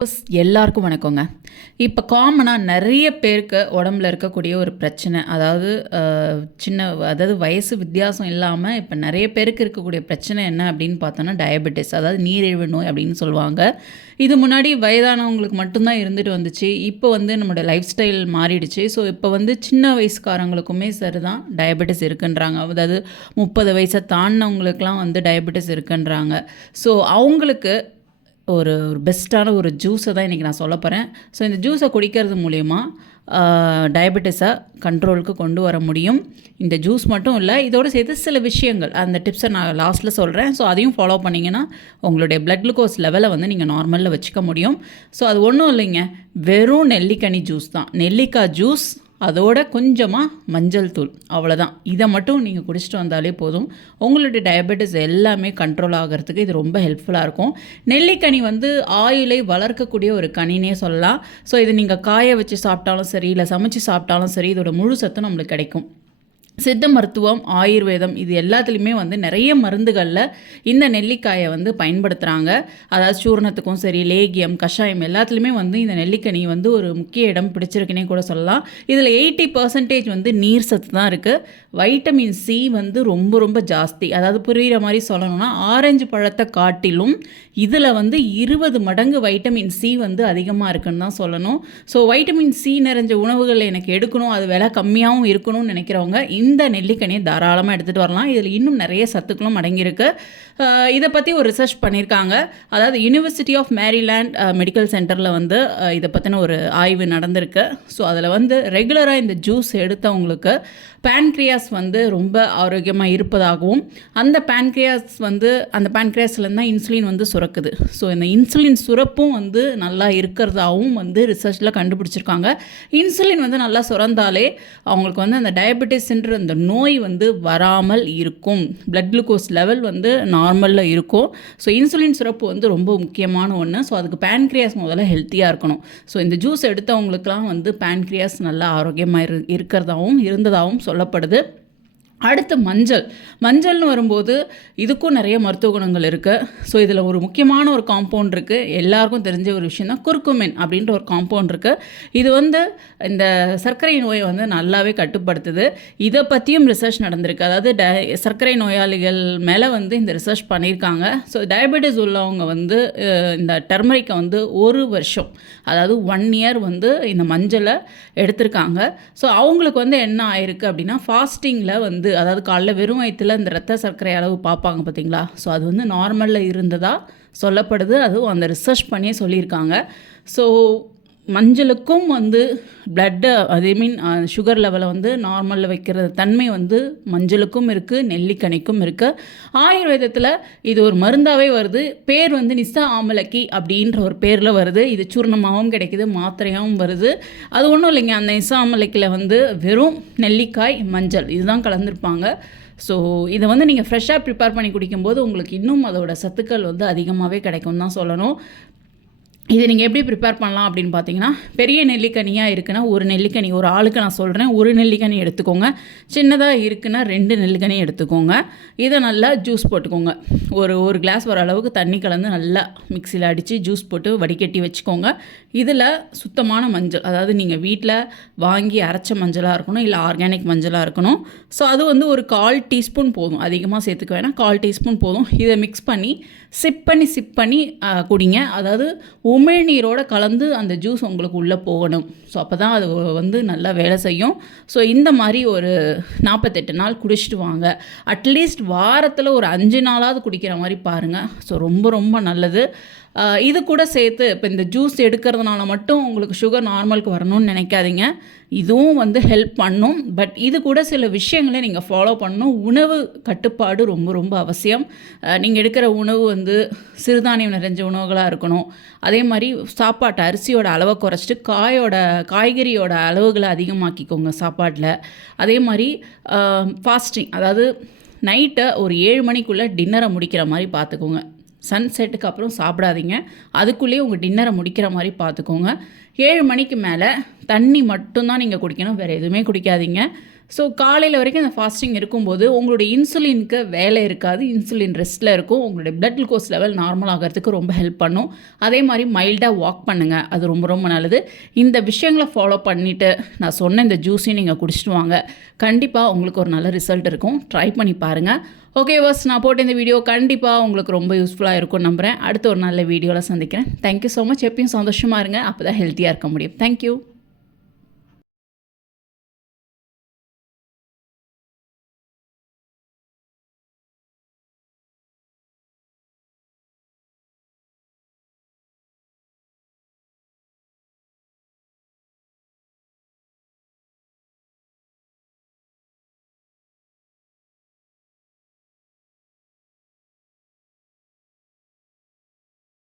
எல்லாருக்கும் வணக்கங்க. இப்போ காமனா நெறைய பேருக்கு உடம்புல இருக்கக்கூடிய ஒரு பிரச்சனை. அதாவது அதாவது வயசு வித்தியாசம் இல்லாம இப்ப நெறைய பேருக்கு இருக்கக்கூடிய பிரச்சனை என்ன அப்படின்னு பார்த்தோம்னா, டயபெட்டிஸ். அதாவது நீரிழிவு நோய் அப்படின்னு சொல்லுவாங்க. இது முன்னாடி வயதானவங்களுக்கு மட்டும் தான் இருந்துட்டு வந்துச்சு. இப்போ வந்து நம்மளோட லைஃப் ஸ்டைல் மாறிடுச்சு. ஸோ இப்போ வந்து சின்ன வயசுக்காரங்களுக்குமே சரிதான் டயபெட்டிஸ் இருக்குன்றாங்க. அதாவது 30 வயச தாண்டினவங்களுக்குலாம் வந்து டயபெட்டிஸ் இருக்குன்றாங்க. ஸோ அவங்களுக்கு ஒரு ஒரு பெஸ்ட்டான ஒரு ஜூஸை தான் இன்றைக்கி நான் சொல்ல போகிறேன். ஸோ இந்த ஜூஸை குடிக்கிறது மூலயமா டயபெட்டிஸை கண்ட்ரோலுக்கு கொண்டு வர முடியும். இந்த ஜூஸ் மட்டும் இல்லை, இதோடு சேர்த்து சில விஷயங்கள் அந்த டிப்ஸை நான் லாஸ்ட்டில் சொல்கிறேன். ஸோ அதையும் ஃபாலோ பண்ணிங்கன்னா உங்களுடைய பிளட் குளுக்கோஸ் லெவலை வந்து நீங்கள் நார்மலில் வச்சுக்க முடியும். ஸோ அது ஒன்றும் இல்லைங்க, வெறும் நெல்லிக்கனி ஜூஸ் தான். நெல்லிக்காய் ஜூஸ் அதோட கொஞ்சமாக மஞ்சள் தூள், அவ்வளோதான். இதை மட்டும் நீங்கள் குடிச்சிட்டு வந்தாலே போதும். உங்களுடைய டயபெட்டிஸ் எல்லாமே கண்ட்ரோல் ஆகிறதுக்கு இது ரொம்ப ஹெல்ப்ஃபுல்லாக இருக்கும். நெல்லிக்கனி வந்து ஆயிலை வளர்க்கக்கூடிய ஒரு கனினே சொல்லலாம். ஸோ இது நீங்கள் காய வச்சு சாப்பிட்டாலும் சரி, இல்லை சமைச்சு சாப்பிட்டாலும் சரி, இதோட முழு சத்தும் நம்மளுக்கு கிடைக்கும். சித்த மருத்துவம், ஆயுர்வேதம் இது எல்லாத்துலேயுமே வந்து நிறைய மருந்துகளில் இந்த நெல்லிக்காயை வந்து பயன்படுத்துகிறாங்க. அதாவது சூர்ணத்துக்கும் சரி, லேகியம், கஷாயம் எல்லாத்துலேயுமே வந்து இந்த நெல்லிக்கனி வந்து ஒரு முக்கிய இடம் பிடிச்சிருக்குன்னே கூட சொல்லலாம். இதில் 80% வந்து நீர் சத்து தான் இருக்குது. வைட்டமின் சி வந்து ரொம்ப ரொம்ப ஜாஸ்தி. அதாவது புரிகிற மாதிரி சொல்லணும்னா, ஆரஞ்சு பழத்தை காட்டிலும் இதில் வந்து 20 மடங்கு வைட்டமின் சி வந்து அதிகமாக இருக்குன்னு தான் சொல்லணும். ஸோ வைட்டமின் சி நிறைஞ்ச உணவுகள் எனக்கு எடுக்கணும், அது விலை கம்மியாகவும் இருக்கணும்னு நினைக்கிறவங்க இந்த நெல்லிக்கனியை தாராளமாக எடுத்துகிட்டு வரலாம். இதில் இன்னும் நிறைய சத்துக்களும் அடங்கியிருக்கு. இதை பற்றி ஒரு ரிசர்ச் பண்ணியிருக்காங்க. அதாவது யூனிவர்சிட்டி ஆஃப் மேரிலேண்ட் மெடிக்கல் சென்டரில் வந்து இதை பற்றின ஒரு ஆய்வு நடந்திருக்கு. ஸோ அதில் வந்து ரெகுலராக இந்த ஜூஸ் எடுத்தவங்களுக்கு பேன்க்ரியாஸ் வந்து ரொம்ப ஆரோக்கியமாக இருப்பதாகவும், அந்த பேன்க்ரியாஸ்லேருந்து தான் இன்சுலின் வந்து சுரக்குது. ஸோ இந்த இன்சுலின் சுரப்பும் வந்து நல்லா இருக்கிறதாகவும் வந்து ரிசர்ச்சில் கண்டுபிடிச்சிருக்காங்க. இன்சுலின் வந்து நல்லா சுரந்தாலே அவங்களுக்கு வந்து அந்த டயபெட்டிஸ்ன்ற அந்த நோய் வந்து வராமல் இருக்கும். பிளட் குளுக்கோஸ் லெவல் வந்து நார்மலில் இருக்கும். ஸோ இன்சுலின் சுரப்பு வந்து ரொம்ப முக்கியமான ஒன்று. ஸோ அதுக்கு பேன்க்ரியாஸ் முதல்ல ஹெல்த்தியாக இருக்கணும். ஸோ இந்த ஜூஸ் எடுத்தவங்களுக்குலாம் வந்து பேன்க்ரியாஸ் நல்லா ஆரோக்கியமாக இருக்கிறதாகவும் இருந்ததாகவும் சொல்லப்படுது. அடுத்து மஞ்சள்னு வரும்போது இதுக்கும் நிறைய மருத்துவ குணங்கள் இருக்குது. ஸோ இதில் ஒரு முக்கியமான ஒரு காம்பவுண்ட் இருக்குது, எல்லாருக்கும் தெரிஞ்ச ஒரு விஷயம் தான் குர்குமின் அப்படின்ற ஒரு காம்பவுண்ட் இருக்குது. இது வந்து இந்த சர்க்கரை நோயை வந்து நல்லாவே கட்டுப்படுத்துது. இதை பற்றியும் ரிசர்ச் நடந்திருக்கு. அதாவது சர்க்கரை நோயாளிகள் மேலே வந்து இந்த ரிசர்ச் பண்ணியிருக்காங்க. ஸோ டயபெட்டிஸ் உள்ளவங்க வந்து இந்த டர்மரிக்கை வந்து 1 வருஷம், அதாவது 1 இயர் வந்து இந்த மஞ்சளை எடுத்திருக்காங்க. ஸோ அவங்களுக்கு வந்து என்ன ஆயிருக்கு அப்படின்னா, ஃபாஸ்டிங்கில் வந்து அதாவது காலைல வெறும் வயிற்றில் இந்த ரத்த சர்க்கரை அளவு பார்ப்பாங்க பார்த்தீங்களா, ஸோ அது வந்து நார்மலில் இருந்ததாக சொல்லப்படுது. அதுவும் அந்த ரிசர்ச் பண்ணியே சொல்லியிருக்காங்க. ஸோ மஞ்சளுக்கும் வந்து பிளட்டு சுகர் லெவலை வந்து நார்மலில் வைக்கிற தன்மை வந்து மஞ்சளுக்கும் இருக்குது, நெல்லிக்கனிக்கும் இருக்குது. ஆயுர்வேதத்தில் இது ஒரு மருந்தாகவே வருது. பேர் வந்து நிசா ஆமலக்கி அப்படின்ற ஒரு பேரில் வருது. இது சூர்ணமாகவும் கிடைக்கிது, மாத்திரையாகவும் வருது. அது ஒன்றும் இல்லைங்க, அந்த நிசா ஆமலக்கியில் வந்து வெறும் நெல்லிக்காய், மஞ்சள் இதுதான் கலந்துருப்பாங்க. ஸோ இதை வந்து நீங்கள் ஃப்ரெஷ்ஷாக ப்ரிப்பேர் பண்ணி குடிக்கும்போது உங்களுக்கு இன்னும் அதோட சத்துக்கள் வந்து அதிகமாகவே கிடைக்கும் தான் சொல்லணும். இது நீங்கள் எப்படி ப்ரிப்பேர் பண்ணலாம் அப்படின்னு பார்த்தீங்கன்னா, பெரிய நெல்லிக்கனியாக இருக்குன்னா ஒரு நெல்லிக்கனி, ஒரு ஆளுக்கு நான் சொல்கிறேன், ஒரு நெல்லிக்கனி எடுத்துக்கோங்க. சின்னதாக இருக்குன்னா 2 நெல்லிக்கனி எடுத்துக்கோங்க. இதை நல்லா ஜூஸ் போட்டுக்கோங்க. ஒரு கிளாஸ் வர அளவுக்கு தண்ணி கலந்து நல்லா மிக்சியில் அடித்து ஜூஸ் போட்டு வடிகட்டி வச்சுக்கோங்க. இதில் சுத்தமான மஞ்சள், அதாவது நீங்கள் வீட்டில் வாங்கி அரைச்ச மஞ்சளாக இருக்கணும், இல்லை ஆர்கானிக் மஞ்சளாக இருக்கணும். ஸோ அது வந்து ஒரு 1/4 டீஸ்பூன் போதும், அதிகமாக சேர்த்துக்க வேணாம், 1/4 டீஸ்பூன் போதும். இதை மிக்ஸ் பண்ணி சிப் பண்ணி குடிங்க. அதாவது உமிழ்நீரோடு கலந்து அந்த ஜூஸ் உங்களுக்கு உள்ளே போகணும். ஸோ அப்போ தான் அது வந்து நல்லா வேலை செய்யும். ஸோ இந்த மாதிரி ஒரு 48 நாள் குடிச்சிட்டு வாங்க. அட்லீஸ்ட் வாரத்தில் ஒரு 5 நாளாவது குடிக்கிற மாதிரி பாருங்கள். ஸோ ரொம்ப ரொம்ப நல்லது. இது கூட சேர்த்து இப்போ இந்த ஜூஸ் எடுக்கிறதுனால மட்டும் உங்களுக்கு சுகர் நார்மலுக்கு வரணும்னு நினைக்காதீங்க. இதுவும் வந்து ஹெல்ப் பண்ணும். பட் இது கூட சில விஷயங்களை நீங்கள் ஃபாலோ பண்ணணும். உணவு கட்டுப்பாடு ரொம்ப ரொம்ப அவசியம். நீங்கள் எடுக்கிற உணவு வந்து சிறுதானியம் நிறைஞ்ச உணவுகளாக இருக்கணும். அதே மாதிரி சாப்பாட்டு அரிசியோட அளவை குறைச்சிட்டு காய்கறியோட அளவுகளை அதிகமாக்கிக்கோங்க சாப்பாட்டில். அதே மாதிரி ஃபாஸ்டிங், அதாவது நைட்டை ஒரு 7 மணிக்குள்ளே டின்னரை முடிக்கிற மாதிரி பார்த்துக்கோங்க. சன்செட்டுக்கு அப்புறம் சாப்பிடாதீங்க. அதுக்குள்ளேயே உங்கள் டின்னரை முடிக்கிற மாதிரி பார்த்துக்கோங்க. 7 மணிக்கு மேலே தண்ணி மட்டும்தான் நீங்கள் குடிக்கணும், வேறு எதுவுமே குடிக்காதீங்க. ஸோ காலையில் வரைக்கும் அந்த ஃபாஸ்டிங் இருக்கும்போது உங்களுடைய இன்சுலினுக்கு வேலை இருக்காது, இன்சுலின் ரெஸ்ட்டில் இருக்கும். உங்களுடைய பிளட் குளுக்கோஸ் லெவல் நார்மல் ஆகிறதுக்கு ரொம்ப ஹெல்ப் பண்ணும். அதே மாதிரி மைல்டாக வாக் பண்ணுங்கள், அது ரொம்ப ரொம்ப நல்லது. இந்த விஷயங்களை ஃபாலோ பண்ணிவிட்டு நான் சொன்ன இந்த ஜூஸையும் நீங்கள் குடிச்சிட்டு வாங்க. கண்டிப்பாக உங்களுக்கு ஒரு நல்ல ரிசல்ட் இருக்கும். ட்ரை பண்ணி பாருங்கள். ஓகே வாஸ், நான் போட்ட இந்த வீடியோ கண்டிப்பாக உங்களுக்கு ரொம்ப யூஸ்ஃபுல்லாக இருக்கும்னு நம்புகிறேன். அடுத்த ஒரு நல்ல வீடியோவில் சந்திக்கிறேன். Thank you so much. எப்பயும் சந்தோஷமாக இருங்க, அப்போ தான் ஹெல்த்தியாக இருக்க முடியும். தேங்க்யூ.